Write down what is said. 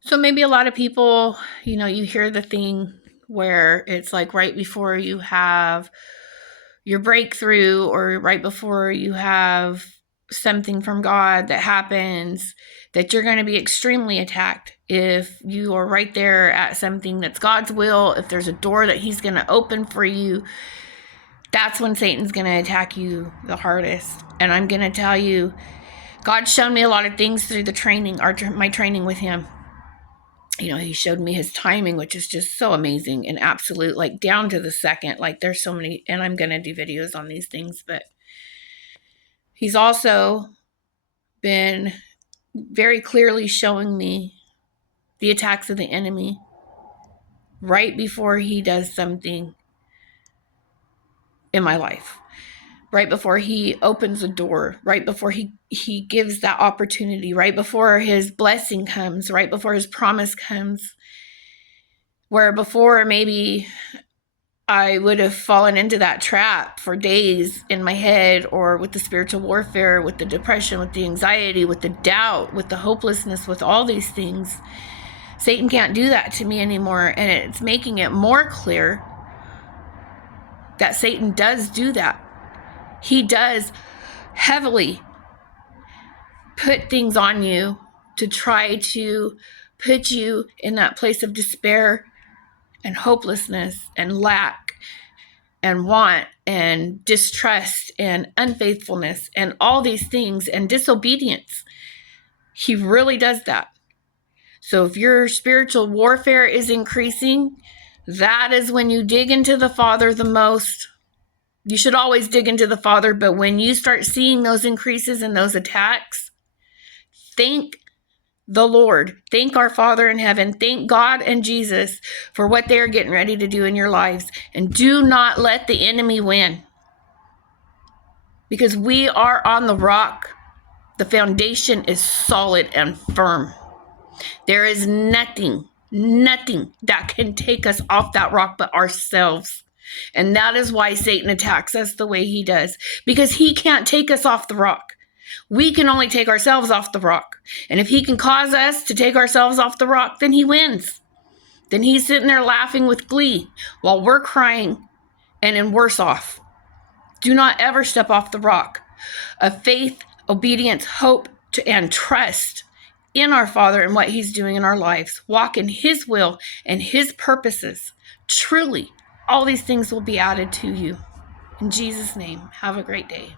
So maybe a lot of people, you hear the thing where it's like right before you have your breakthrough or right before you have something from God that happens, that you're going to be extremely attacked. If you are right there at something that's God's will, if there's a door that He's going to open for you, that's when Satan's going to attack you the hardest. And I'm going to tell you, God's shown me a lot of things through the training, my training with Him. He showed me His timing, which is just so amazing and absolute, like down to the second. Like there's so many, and I'm going to do videos on these things, but He's also been very clearly showing me the attacks of the enemy right before He does something in my life, right before He opens a door, right before he gives that opportunity, right before His blessing comes, right before His promise comes. Where before maybe I would have fallen into that trap for days in my head, or with the spiritual warfare, with the depression, with the anxiety, with the doubt, with the hopelessness, with all these things. Satan can't do that to me anymore, and it's making it more clear that Satan does do that. He does heavily put things on you to try to put you in that place of despair and hopelessness and lack and want and distrust and unfaithfulness and all these things and disobedience. He really does that. So if your spiritual warfare is increasing, that is when you dig into the Father the most. You should always dig into the Father, but when you start seeing those increases and those attacks, thank the Lord. Thank our Father in heaven. Thank God and Jesus for what they are getting ready to do in your lives. And do not let the enemy win. Because we are on the rock. The foundation is solid and firm. There is nothing that can take us off that rock but ourselves. And that is why Satan attacks us the way he does. Because he can't take us off the rock. We can only take ourselves off the rock. And if he can cause us to take ourselves off the rock, then he wins. Then he's sitting there laughing with glee while we're crying and in worse off. Do not ever step off the rock of faith, obedience, hope, and trust in our Father and what He's doing in our lives. Walk in His will and His purposes. Truly, all these things will be added to you. In Jesus' name, have a great day.